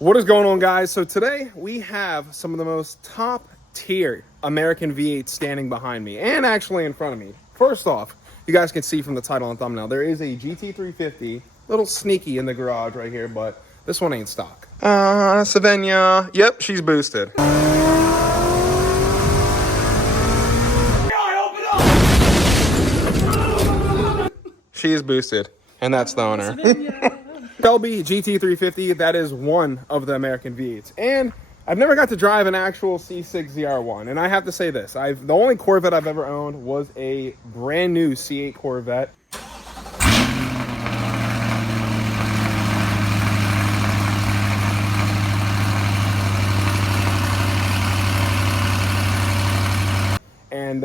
What is going on, guys? So today we have some of the most top tier American V8s standing behind me and actually in front of me. First off, you guys can see from the title and thumbnail, there is a GT350, little sneaky in the garage right here, but this one ain't stock. Savannah. Yep, she's boosted. She is boosted, and that's the owner. Shelby GT350, that is one of the American V8s. And I've never got to drive an actual C6 ZR1. And I have to say this, the only Corvette I've ever owned was a brand new C8 Corvette. And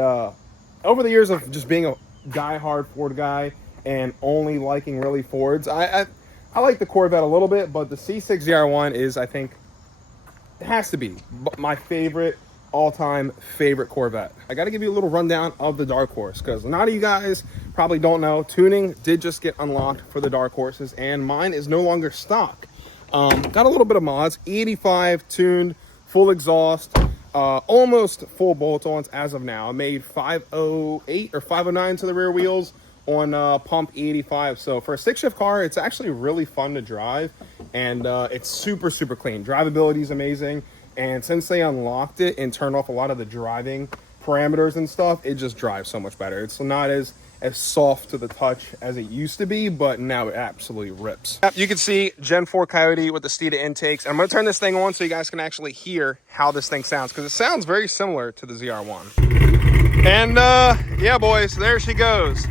over the years of just being a die-hard Ford guy and only liking really Fords, I like the Corvette a little bit, but the C6 ZR1 is, I think, it has to be my favorite, all-time favorite Corvette. I got to give you a little rundown of the Dark Horse, because a lot of you guys probably don't know, tuning did just get unlocked for the Dark Horses, and mine is no longer stock. Got a little bit of mods, E85 tuned, full exhaust, almost full bolt-ons as of now. I made 508 or 509 to the rear wheels on pump E85. So for a stick-shift car, it's actually really fun to drive, and it's super clean. Drivability is amazing, and since they unlocked it and turned off a lot of the driving parameters and stuff, it just drives so much better. It's not as soft to the touch as it used to be, but now it absolutely rips. You can see Gen 4 Coyote with the Steeda intakes. And I'm gonna turn this thing on so you guys can actually hear how this thing sounds, because it sounds very similar to the ZR1. And yeah, boys, there she goes.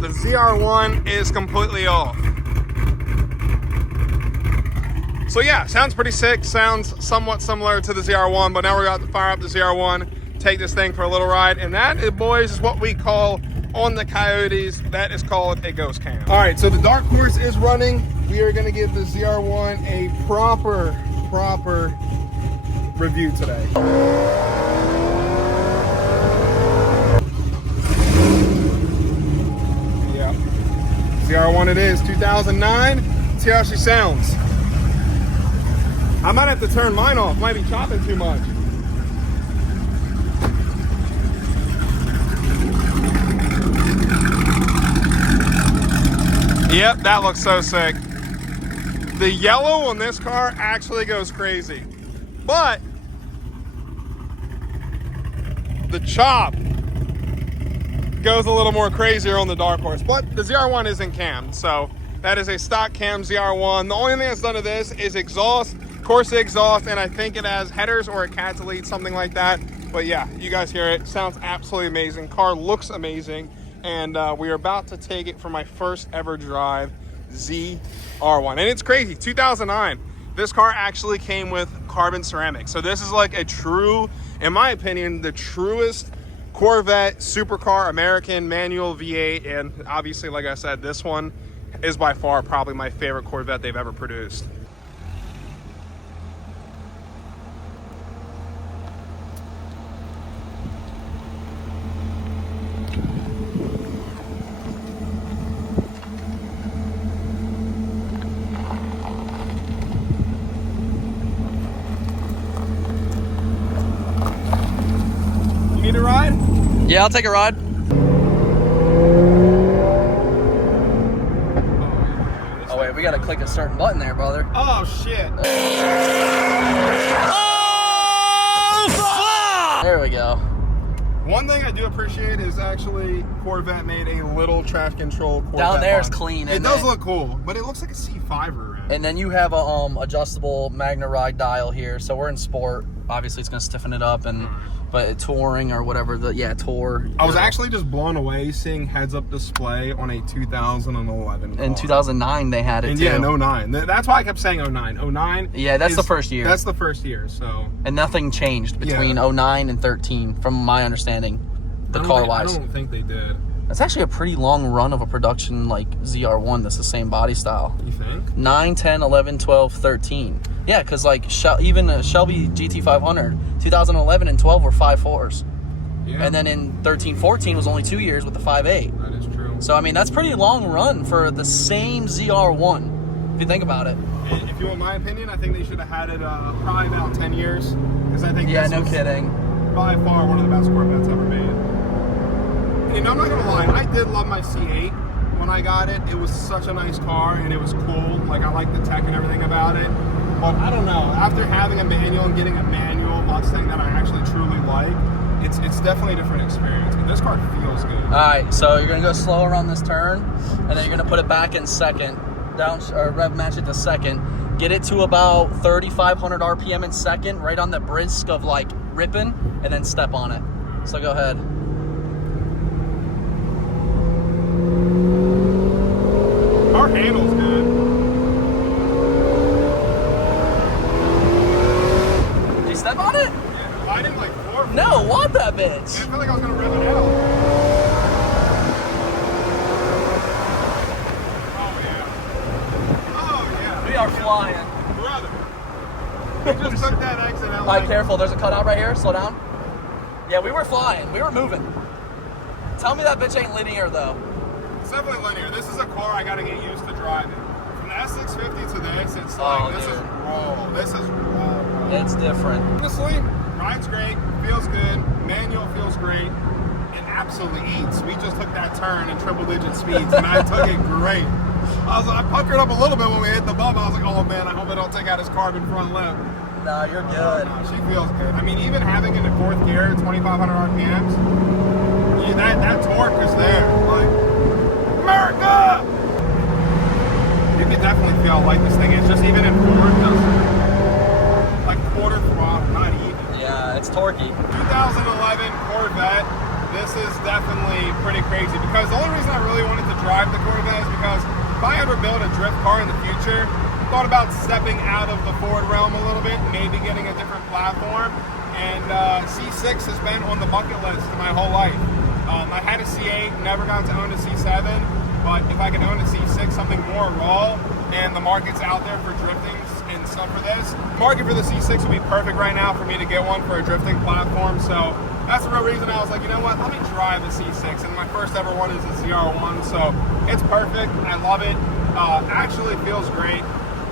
The ZR1 is completely off. So yeah, sounds pretty sick. Sounds somewhat similar to the ZR1, but now we're about to fire up the ZR1, take this thing for a little ride. And that, boys, is what we call on the Coyotes, that is called a ghost cam. All right, so the Dark Horse is running. We are gonna give the ZR1 a proper review today. ZR1 it is, 2009. Let's see how she sounds. I might have to turn mine off, might be chopping too much. Yep, that looks so sick. The yellow on this car actually goes crazy, but the chop goes a little more crazier on the Dark Horse. But the ZR1 isn't cammed, so that is a stock cam ZR1. The only thing that's done to this is exhaust, Corsa exhaust, and I think it has headers or a catalyst, something like that. But yeah, you guys hear it. Sounds absolutely amazing. Car looks amazing, and we are about to take it for my first ever drive, ZR1. And it's crazy, 2009. This car actually came with carbon ceramic. So this is like a true, in my opinion, the truest Corvette supercar American manual V8, and obviously, like I said, this one is by far probably my favorite Corvette they've ever produced. You need a ride? Yeah, I'll take a ride. Oh wait, we gotta click a certain button there, brother. Oh shit. Oh, there we go. One thing I do appreciate is actually Corvette made a little traction control Corvette Down there is body. clean. It does look cool, but it looks like a C5 rear end. And then you have a adjustable Magna ride dial here. So we're in sport. Obviously, it's gonna stiffen it up, and but touring or whatever. Tour. I was actually just blown away seeing heads-up display on a 2011 car. In 2009, they had it too. Yeah, in 09. That's why I kept saying 09. 09. Yeah, that's the first year. That's the first year. So. And nothing changed between 09 and 13, from my understanding, car-wise. I don't think they did. That's actually a pretty long run of a production like ZR1 that's the same body style. You think? 9, 10, 11, 12, 13. Yeah, because like even Shelby GT500, 2011 and 12 were 5.4s. Yeah. And then in 13, 14 was only 2 years with the 5.8. That is true. So, I mean, that's pretty long run for the same ZR1. If you think about it. If you want my opinion, I think they should have had it probably about 10 years. Because I think no kidding. By far one of the best Corvettes ever made. And I'm not going to lie, I did love my C8 when I got it. It was such a nice car and it was cool. Like, I liked the tech and everything about it. But I don't know, after having a manual and getting a manual Mustang that I actually truly like, it's definitely a different experience. But this car feels good. All right, so you're going to go slow around this turn, and then you're going to put it back in second. Or rev match it to second, get it to about 3,500 RPM in second, right on the brisk of like ripping, and then step on it. So go ahead. Our handle's good. Did you step on it? Yeah, I didn't like 4. No, want that bitch. I feel like I was gonna rev it out. We are flying. Brother. We just took that exit out. All right, careful. There's a cutout right here. Slow down. Yeah, we were flying. We were moving. Tell me that bitch ain't linear, though. It's definitely linear. This is a car I gotta get used to driving. From the S650 to this, it's like, this is raw. This is raw. It's different. Honestly, ride's great. Feels good. Manual feels great. It absolutely eats. We just took that turn in triple-digit speeds, and I took it great. I puckered up a little bit when we hit the bump. I was like, oh man, I hope I don't take out his carbon front lip. No, you're good. No, she feels good. I mean, even having it in 4th gear, 2,500 RPMs, that torque is there. Like, America! You can definitely feel like this thing is just even in 4th, just like quarter throttle, not even. Yeah, it's torquey. 2011 Corvette. This is definitely pretty crazy because the only reason I really wanted to drive the Corvette is because if I ever build a drift car in the future, thought about stepping out of the Ford realm a little bit, maybe getting a different platform. And C6 has been on the bucket list my whole life. I had a C8, never got to own a C7, but if I could own a C6, something more raw, and the market's out there for drifting and stuff for this. The market for the C6 would be perfect right now for me to get one for a drifting platform. So that's the real reason I was like, you know what, let me drive a C6. And my first ever one is a ZR1, so it's perfect. I love it. Actually feels great.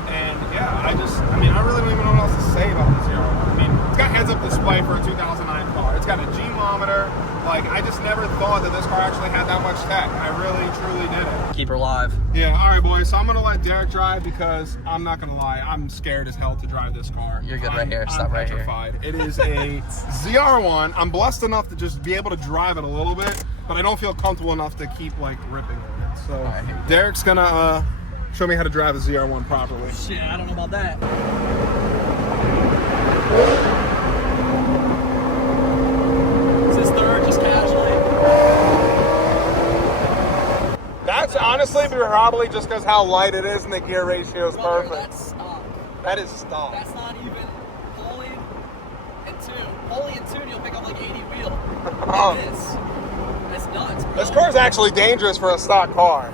And yeah, I really don't even know what else to say about the ZR1. I mean, it's got heads-up display for a 2009 car. It's got a G-mometer. Like, I just never thought that this car actually had that much tech. I really, truly didn't. Keep her live. Yeah, all right, boys. So I'm going to let Derek drive because I'm not going to lie. I'm scared as hell to drive this car. You're good right here. Stop right petrified. Here. It is a ZR1. I'm blessed enough to just be able to drive it a little bit, but I don't feel comfortable enough to keep, like, ripping on it. So right, Derek's going to show me how to drive a ZR1 properly. Shit, I don't know about that. Is this third, just casually? That's honestly probably just because how light it is and the gear ratio is perfect. That's stock. That is stock. That's not even pulley and tune. Pulley and tune, you'll pick up like 80 wheel. Like this. That's nuts, bro. This car is actually dangerous for a stock car.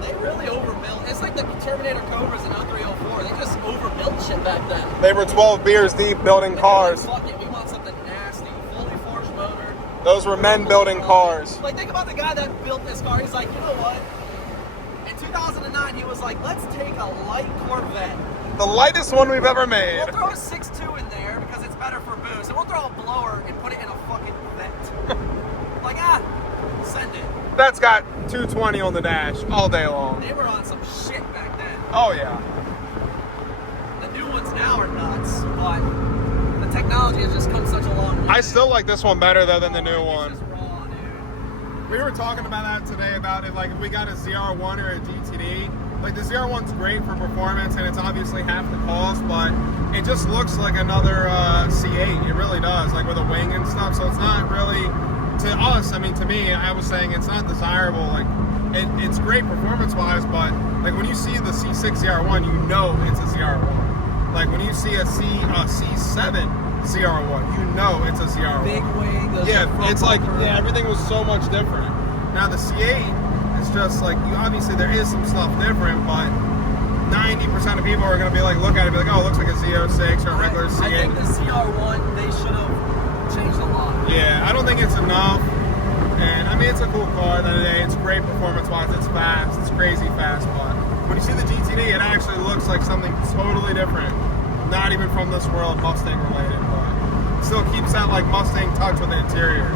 They really overbuilt. It's like the Terminator Cobras in 0304. They just overbuilt shit back then. They were 12 beers deep building cars. Like, fuck it, we want something nasty. Fully forged motor. Those were men building cars. Like, think about the guy that built this car. He's like, you know what? In 2009, he was like, let's take a light Corvette. The lightest one we've ever made. We'll throw a 6.2 in there because it's better for boost. And we'll throw a blower and put it in a fucking Vette. Like, send it. That's got 220 on the dash all day long. They were on some shit back then. Oh, yeah. The new ones now are nuts, but the technology has just come such a long way. I still like this one better, though, than the new one. It's just raw, dude. We were talking about that today, about it, like, if we got a ZR1 or a GTD, like, the ZR1's great for performance, and it's obviously half the cost, but it just looks like another C8. It really does, like, with a wing and stuff, so it's not really... To us, I mean, to me, I was saying it's not desirable. Like, it's great performance-wise, but like when you see the C6 ZR1, you know it's a ZR1. Like when you see a C7 ZR1, you know it's a ZR1. Big wing. Yeah, it's like everything was so much different. Now the C8 is just like obviously there is some stuff different, but 90% of people are going to be like, look at it, and be like, oh, it looks like a Z06 or a regular C8. I think the ZR1 they should have changed a lot. Yeah, I don't think it's enough. And I mean, it's a cool car at the end of the day. It's great performance-wise. It's fast. It's crazy fast. But when you see the GTD, it actually looks like something totally different. Not even from this world, Mustang related, but it still keeps that like Mustang touch with the interior.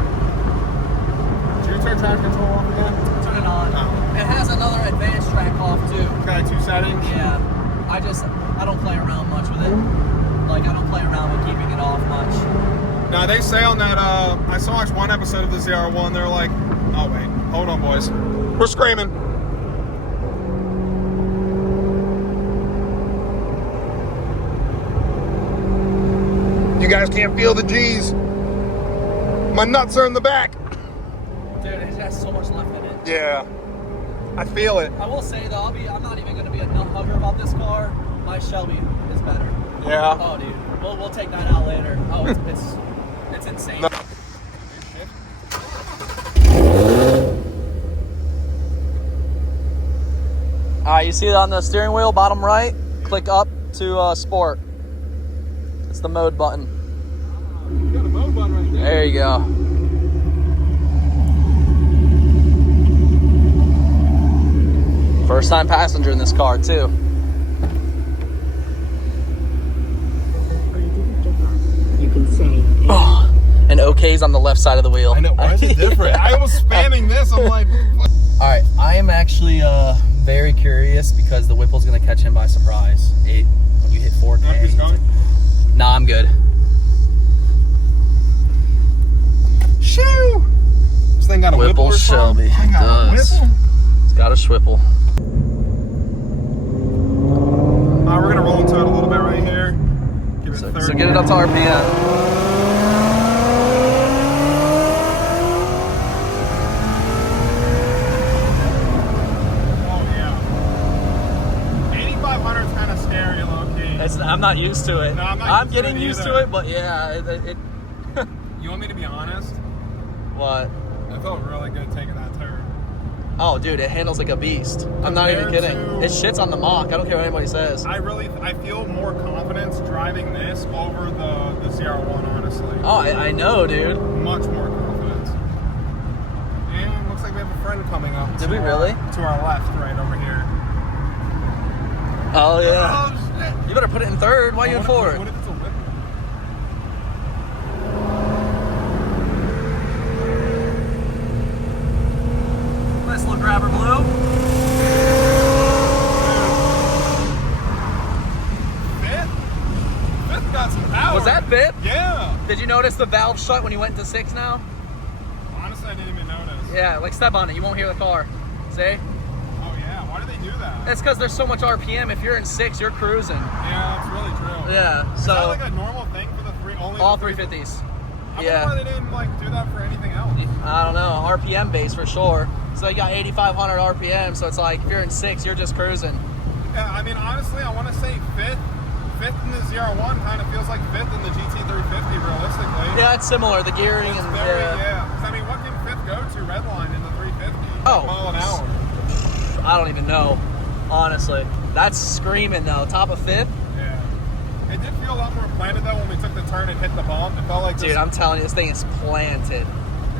Did you turn traction control off again? Turn it on. Oh. It has another advanced track off too. It's got 2 settings. Yeah. I don't play around much with it. Like, I don't play around with keeping it off much. Now they say on that, I saw one episode of the ZR1, they're like, oh wait, hold on boys. We're screaming. You guys can't feel the G's. My nuts are in the back. Dude, it has so much left in it. Yeah, I feel it. I will say though, I'm not even gonna be a nut hugger about this car. My Shelby is better. Yeah. Oh dude, we'll take that out later. Oh, it's insane. No. Alright, you see it on the steering wheel, bottom right? Click up to sport. It's the mode button. You got a mode button right there. There you go. First time passenger in this car too. You can say. Oh, and OK's on the left side of the wheel. I know, why is it different? I was spamming this, I'm like... All right, I am actually very curious because the Whipple's gonna catch him by surprise. When you hit 4K. Nah, I'm good. Shoo! This thing got a Whipple Whipple or something? Shelby. I got a Does. Whipple? It's got a Schwipple. We're gonna roll into it a little bit right here. Give it So 30. get it up to RPM. Oh yeah. 8,500 is kind of scary, low key. I'm not used to it. No, I'm not I'm used to getting it used either. to it, but yeah, it You want me to be honest? what? I felt really good taking that turn. Oh, dude, it handles like a beast. I'm not even Compared kidding. to- It shits on the mock. I don't care what anybody says. I feel more confidence driving this over the ZR1, honestly. Oh, I know, dude. Much more confidence. And looks like we have a friend coming up. Did we really? To our left, right over here. Oh, yeah. Oh, shit. You better put it in third. Why are you in fourth? What if it's a whip? Nice little grabber blue. Fifth got some power. Was that fifth? Yeah. Did you notice the valve shut when you went into 6 now? Honestly, I didn't even notice. Yeah, like step on it. You won't hear the car. See? Oh, yeah. Why do they do that? That's because there's so much RPM. If you're in 6, you're cruising. Yeah, that's really true. Yeah, Is so that like a normal thing for the only all the 350s. I Yeah. wonder why they didn't like do that for anything else. I don't know, RPM base for sure. So you got 8,500 RPM, so it's like if you're in 6, you're just cruising. Yeah, I mean, honestly, I want to say fifth in the ZR1 kind of feels like fifth in the GT350, realistically. Yeah, it's similar, the gearing It's and very, yeah. yeah. 'Cause, I mean, what can fifth go to redline in the 350? Oh. Mile an hour. I don't even know, honestly. That's screaming though, top of 5th. Yeah. It did feel a lot more planted though when we took the turn and hit the bump. It felt like Dude, this, I'm telling you, this thing is planted.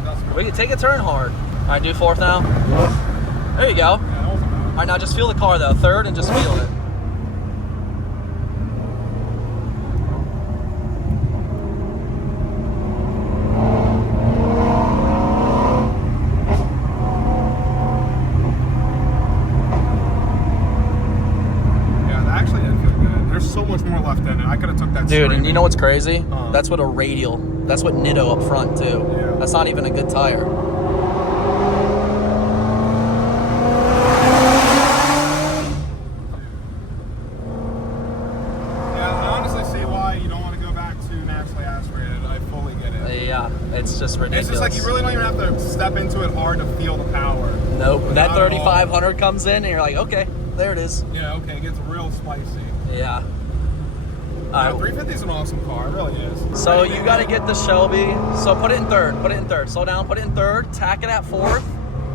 that's We can take a turn hard. All right, do 4th now. There you go. All Yeah, that wasn't bad. right, now just feel the car though, 3rd and just feel it. Yeah, that actually did feel good. There's so much more left in it. I could have took that Dude, straight. and you know what's crazy? Uh. That's what a radial. That's what Nitto up front too. Yeah. That's not even a good tire. Yeah, I honestly see why you don't want to go back to naturally aspirated. I fully get it. Yeah, it's just ridiculous. It's just like you really don't even have to step into it hard to feel the power. Nope. That Not at all. 3,500 comes in and you're like, okay, there it is. You know, okay, it gets real spicy. Yeah. Yeah, All right. 350 is an awesome car, it really is. So you got to get the Shelby. So put it in 3rd. Put it in 3rd. Slow down. Put it in 3rd. Tack it at 4th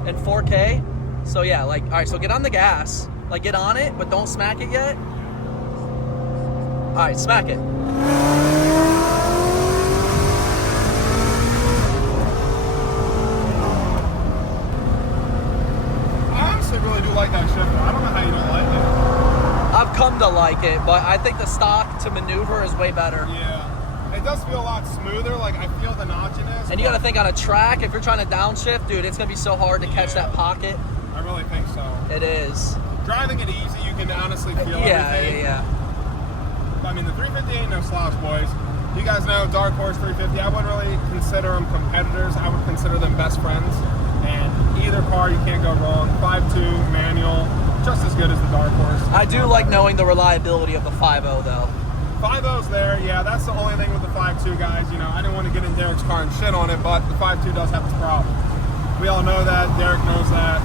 and 4K. So yeah, like, all right. So get on the gas. Like, get on it, but don't smack it yet. All right, smack it. like that shifter. I don't know how you don't like it. I've come to like it, but I think the stock to maneuver is way better. Yeah. It does feel a lot smoother. Like, I feel the notchiness. And you got to think on a track, if you're trying to downshift, dude, it's going to be so hard to catch that pocket. I really think so. It is. Driving it easy, you can honestly feel everything. Yeah. I mean, the 350 ain't no slouch, boys. You guys know Dark Horse 350. I wouldn't really consider them competitors. I would consider them best friends. And either car, you can't go wrong. 5.2 manual, just as good as the Dark Horse. I do like knowing the reliability of the 5.0 though. 5.0's there, yeah. That's the only thing with the 5.2, guys. You know, I didn't want to get in Derek's car and shit on it, but the 5.2 does have its problem. We all know that. Derek knows that.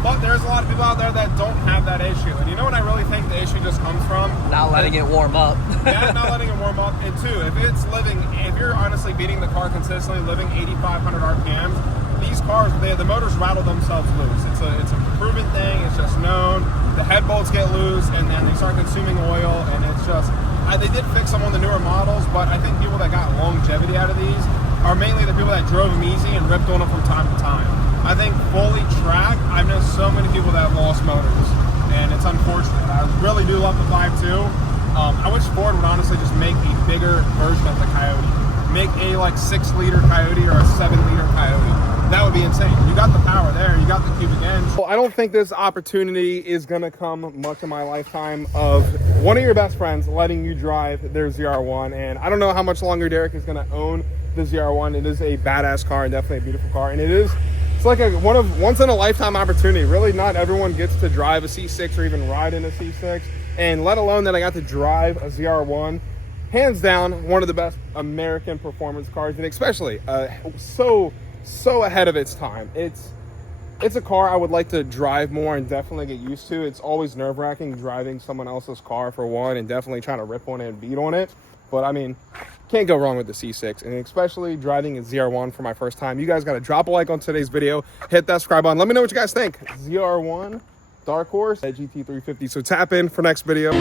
But there's a lot of people out there that don't have that issue. And you know what I really think the issue just comes from? Not letting it warm up. Yeah, not letting it warm up. And two, if you're honestly beating the car consistently, living 8,500 RPMs, these cars, the motors rattle themselves loose. It's a proven thing. It's just known. The head bolts get loose, and then they start consuming oil, and it's just... they did fix some on the newer models, but I think people that got longevity out of these are mainly the people that drove them easy and ripped on them from time to time. I think fully tracked, I've known so many people that have lost motors, and it's unfortunate. I really do love the 5.2. I wish Ford would honestly just make a bigger version of the Coyote. Make a like 6-liter Coyote or a 7-liter Coyote. That would be insane. You got the power there. You got the cubic engine. Well, I don't think this opportunity is going to come much in my lifetime of one of your best friends letting you drive their ZR1. And I don't know how much longer Derek is going to own the ZR1. It is a badass car and definitely a beautiful car. And it's like a once in a lifetime opportunity. Really, not everyone gets to drive a C6 or even ride in a C6. And let alone that I got to drive a ZR1. Hands down, one of the best American performance cars, and especially so ahead of its time. It's a car I would like to drive more and definitely get used to. It's always nerve-wracking driving someone else's car for one, and definitely trying to rip on it and beat on it. But I mean, can't go wrong with the C6, and especially driving a ZR1 for my first time. You guys got to drop a like on today's video, hit that subscribe button. Let me know what you guys think. ZR1, Dark Horse, GT350. So tap in for next video.